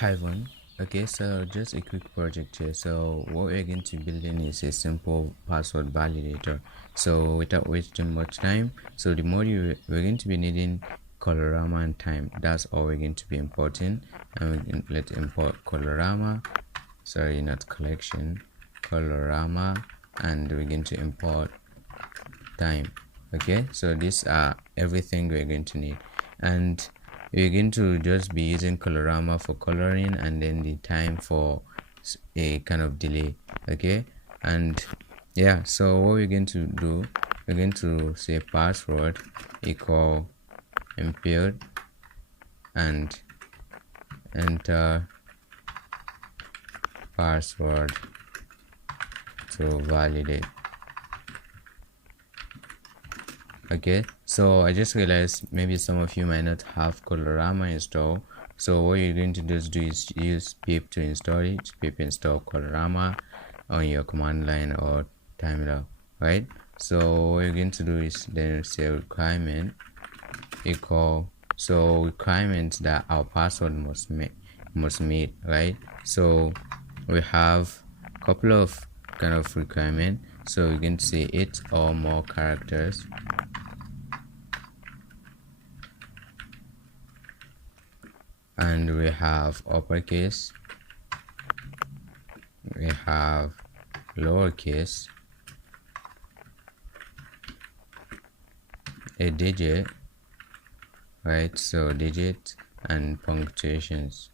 Hi everyone. Okay, so just a quick project here. So what we're going to be building is a simple password validator. So without wasting much time, so the module we're going to be needing colorama and time. That's all we're going to be importing. And let's import colorama. Sorry, not collection. Colorama, and we're going to import time. Okay, so these are everything we're going to need, and we're going to just be using colorama for coloring, and then the time for a kind of delay. Okay, and yeah, so what we're going to do, we're going to say password equal impaired and enter password to validate. Okay, so I just realized maybe some of you might not have colorama installed. So what you're going to do is use pip to install it. Pip install colorama on your command line or terminal, right? So what you're going to do is then say requirement equal, so requirements that our password must meet, right? So we have a couple of kind of requirement. So we're going to say 8 or more characters, and we have uppercase, we have lowercase, a digit, right? So digit and punctuation.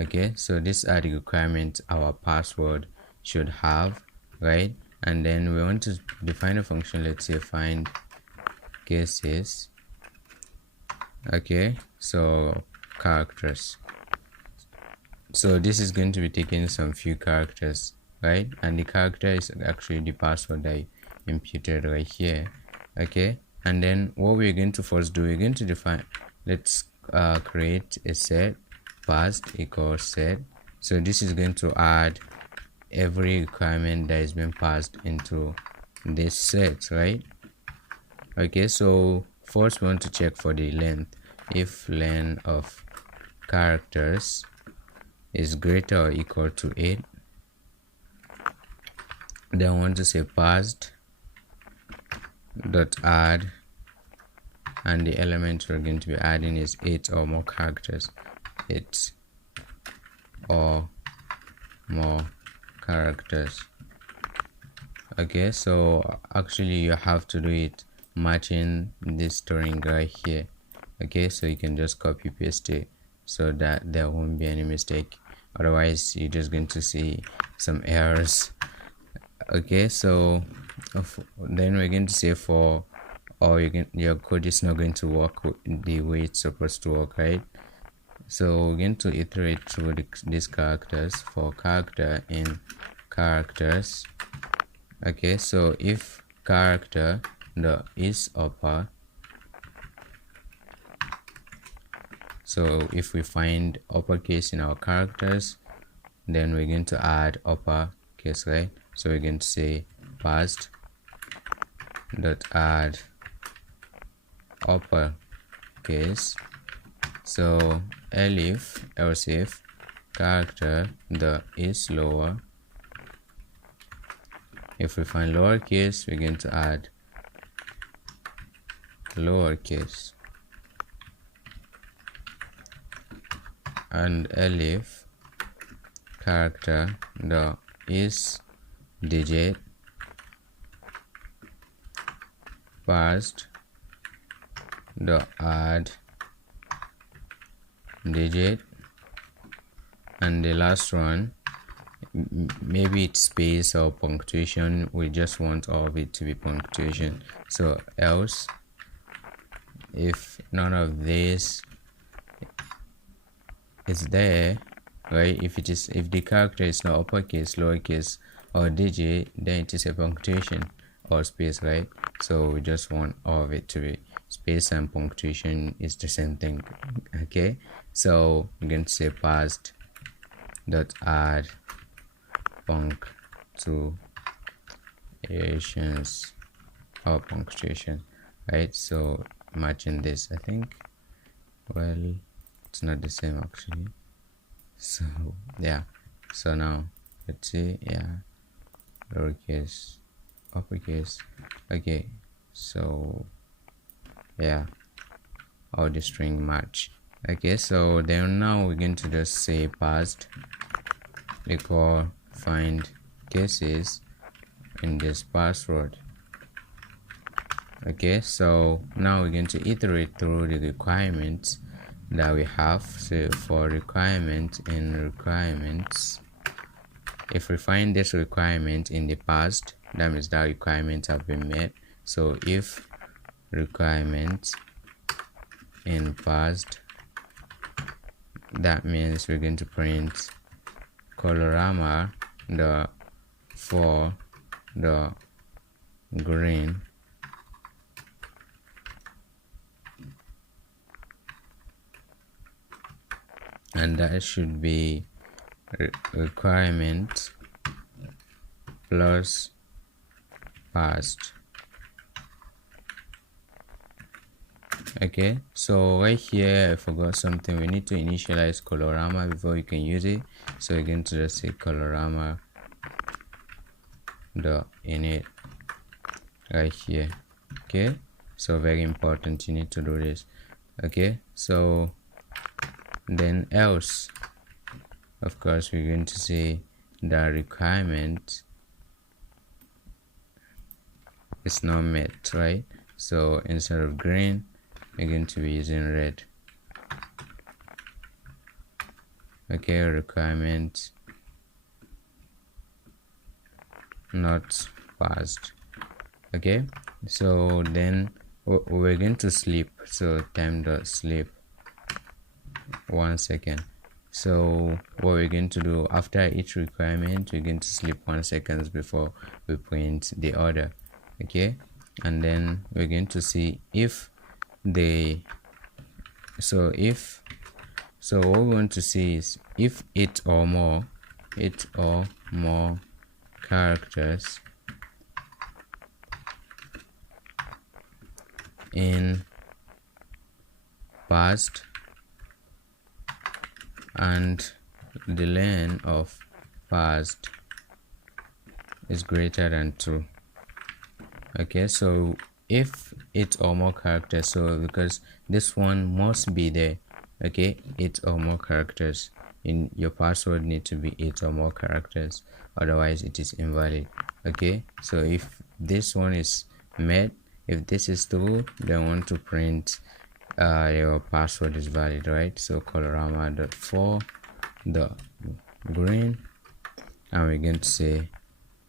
Okay, so these are the requirements our password should have, right? And then we want to define a function. Let's say find cases. Okay, so characters. So this is going to be taking some few characters, right? And the character is actually the password I imputed right here. Okay, and then what we're going to first do, we're going to define, let's create a set passed equals set. So this is going to add every requirement that is being passed into this set, right? Okay, so first we want to check for the length. If length of characters is greater or equal to 8, then I want to say passed dot add, and the element we're going to be adding is 8 or more characters. 8 or more characters. Okay, so actually you have to do it matching this string right here. Okay, so you can just copy paste it so that there won't be any mistake, otherwise you're just going to see some errors. Okay, so then we're going to say for, or your code is not going to work the way it's supposed to work, right? So we're going to iterate through these characters for character in characters. Okay, so if character the is upper, so if we find uppercase in our characters, then we're going to add uppercase, right? So we're going to say passed dot add uppercase. So else if character the is lower, if we find lowercase, we're going to add lowercase, and if character the is digit, passed the add digit, and the last one, maybe it's space or punctuation. We just want all of it to be punctuation. So else if none of this is there, right? If the character is not uppercase, lowercase, or digit, then it is a punctuation or space, right? So we just want all of it to be space, and punctuation is the same thing. Okay, so we're going to say passed dot add punctuations or punctuation, right? So matching this, I think, well, it's not the same actually. So yeah, so now let's see. Yeah, lowercase, uppercase. Okay, so yeah, all the string match. Okay, so then now we're going to just say passed equal find cases in this password. Okay, so now we're going to iterate through the requirements that we have. So for requirement in requirements, if we find this requirement in the past, that means that requirements have been met. So if requirements in past, that means we're going to print colorama for the green and that should be requirement plus past. Okay, so right here I forgot something. We need to initialize colorama before you can use it. So we're going to just say colorama the init right here. Okay, so very important, you need to do this. Okay, so then else, of course, we're going to say the requirement is not met, right? So instead of green, we're going to be using red. Okay, requirement not passed. Okay, so then we're going to sleep. So time.sleep 1 second. So what we're going to do after each requirement, we're going to sleep 1 second before we print the order. Okay, and then we're going to see if the so what we want to see is if eight or more characters in past and the length of past is greater than 2. Okay, so if 8 or more characters, so because this one must be there. Okay, 8 or more characters in your password need to be 8 or more characters, otherwise it is invalid. Okay, so if this one is met, if this is true, then I want to print your password is valid, right? So colorama.for the green, and we're going to say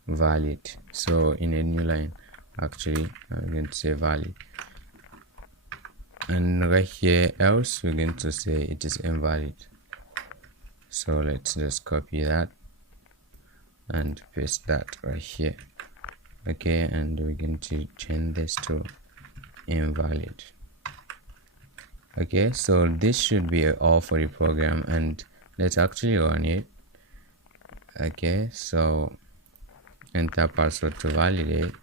valid. So in a new line, actually I'm going to say valid, and right here else we're going to say it is invalid. So let's just copy that and paste that right here. Okay, and we're going to change this to invalid. Okay, so this should be all for the program, and let's actually run it. Okay, so enter password to validate.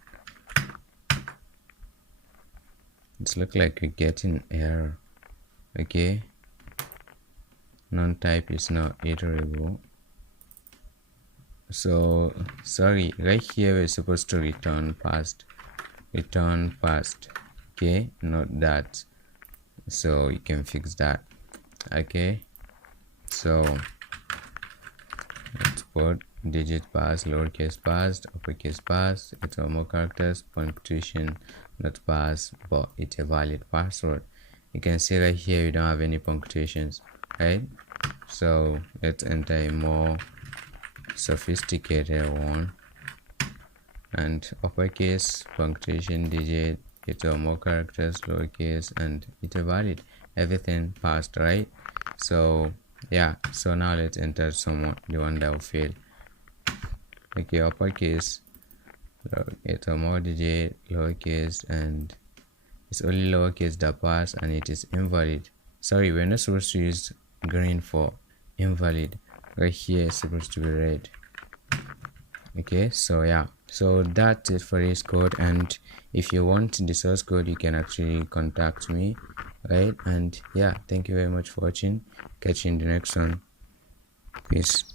It's look like we're getting error. Okay, non-type is not iterable. So sorry, right here we're supposed to return past. Okay, not that. So you can fix that. Okay, so let's put digit pass, lowercase pass, uppercase pass, 8 or more characters, punctuation not pass, but it's a valid password. You can see right here we don't have any punctuations, right? So let's enter a more sophisticated one, and uppercase, punctuation, digit, 8 or more characters, lowercase, and it's a valid. Everything passed, right? So yeah, so now let's enter the one that will fail. Okay, uppercase, 8 or more digit, lowercase, and it's only lowercase that pass, and it is invalid. Sorry, we're not supposed to use green for invalid. Right here it's supposed to be red. Okay, so yeah, so that's it for this code, and if you want the source code you can actually contact me right? And yeah, thank you very much for watching. Catch you in the next one. Peace.